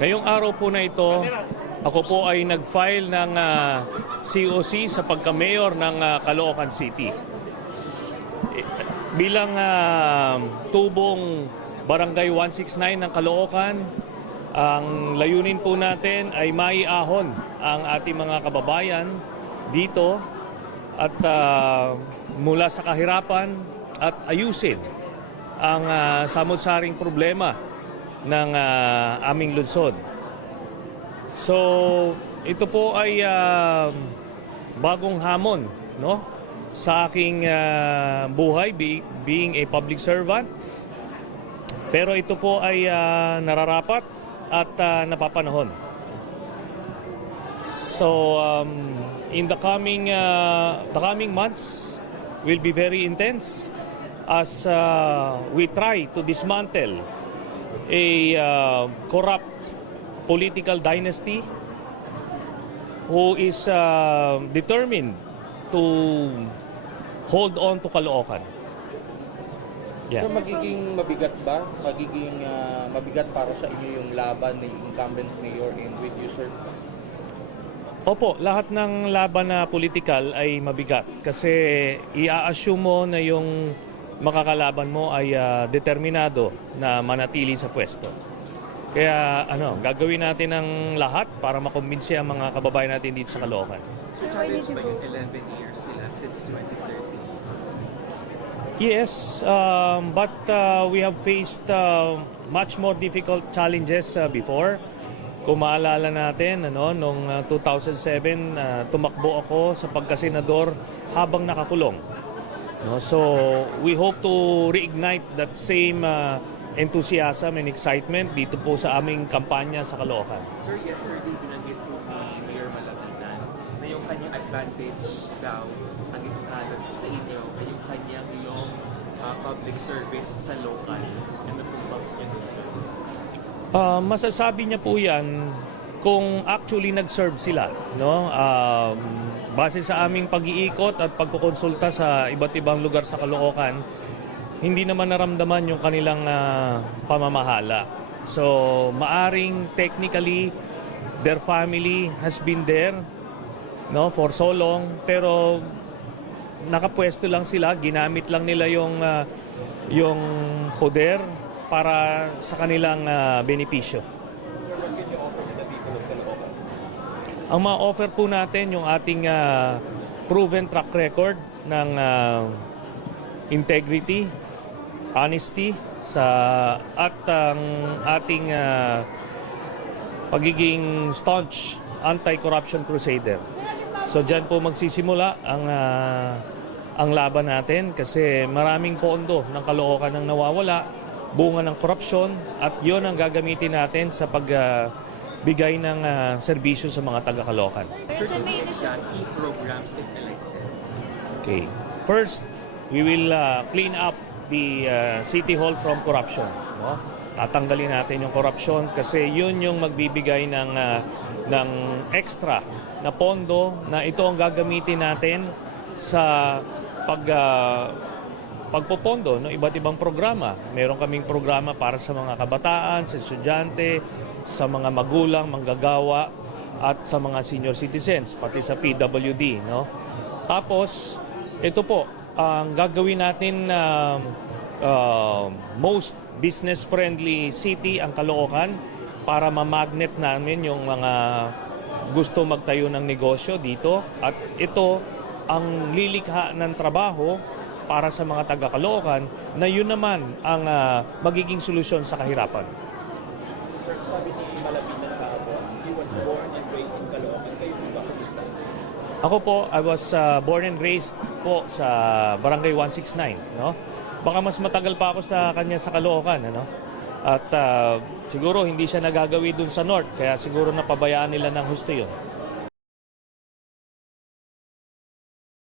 Ngayong araw po na ito, ako po ay nag-file ng ah, COC sa pagka-mayor ng ah, Caloocan City. Eh, Bilang ah, tubong Barangay 169 ng Caloocan, ang layunin po natin ay maiahon ang ating mga kababayan dito at ah, mula sa kahirapan at ayusin ang ah, samot-saring problema ng ah, aming lungsod. So, ito po ay ah, bagong hamon, no? Sa aking ah, buhay be- being a public servant. Pero ito po ay ah, nararapat at ah, napapanahon. So, um, in the coming uh, the coming months will be very intense as uh, we try to dismantle a uh, corrupt political dynasty who is uh, determined to hold on to Caloocan. Yeah. So magiging mabigat ba? Magiging ah, mabigat para sa inyo yung laban ni incumbent mayor and with you, sir? Opo, lahat ng laban na politikal ay mabigat kasi i-assume mo na yung makakalaban mo ay ah, determinado na manatili sa pwesto. Kaya ano, gagawin natin ang lahat para makumbinsi ang mga kababayan natin dito sa Caloocan. So challenge ba yung 11 years sila since 2013? Yes, um, but uh, we have faced uh, much more difficult challenges uh, before. Kung maalala natin, ano, noong uh, 2007, uh, tumakbo ako sa pagkasenador habang nakakulong. No, so we hope to reignite that same uh, enthusiasm and excitement dito po sa aming kampanya sa Caloocan. Sir, yesterday binanggit po ni Mayor Malapitan na yung kanyang advantage daw ang itutalo sa inyo ay yung kanyang long uh, public service sa local. Ano pong thoughts niya dun, sir? Ah, masasabi niya po yan kung actually nag-serve sila. No? Um, base sa aming pag-iikot at pagkukonsulta sa iba't ibang lugar sa Caloocan, hindi naman naramdaman yung kanilang ah, pamamahala. So, maaring technically, their family has been there no, for so long, pero nakapwesto lang sila, ginamit lang nila yung ah, yung poder para sa kanilang ah, benepisyo. Ang ma-offer po natin yung ating ah, proven track record ng ah, integrity, honesty sa at ang ating ah, pagiging staunch anti-corruption crusader. So diyan po magsisimula ang ah, ang laban natin kasi maraming pondo ng kalookan ang nawawala, bunga ng korupsyon at 'yon ang gagamitin natin sa pagbigay ng ah, serbisyo sa mga taga-Caloocan. Sir, kung siya, key programs if elected. Okay. First, we will uh, clean up the uh, City Hall from corruption. No? Tatanggalin natin yung corruption kasi yun yung magbibigay ng, uh, ng extra na pondo na ito ang gagamitin natin sa pag uh, pagpopondo ng iba't ibang programa. Meron kaming programa para sa mga kabataan, sa estudyante, sa mga magulang, manggagawa at sa mga senior citizens, pati sa PWD, no? Tapos, ito po, ang gagawin natin na uh, most business-friendly city ang Caloocan para ma-magnet namin yung mga gusto magtayo ng negosyo dito. At ito ang lilikha ng trabaho para sa mga taga-Caloocan na yun naman ang ah, magiging solusyon sa kahirapan. Sabi ni Malapitan kahapon, he was born and raised in Caloocan. Kayo po ba kumusta? Ako po, I was uh, born and raised po sa Barangay 169, no? Baka mas matagal pa ako sa kanya sa Caloocan, ano? At uh, siguro hindi siya nagagawi dun sa North, kaya siguro napabayaan nila ng husto yun.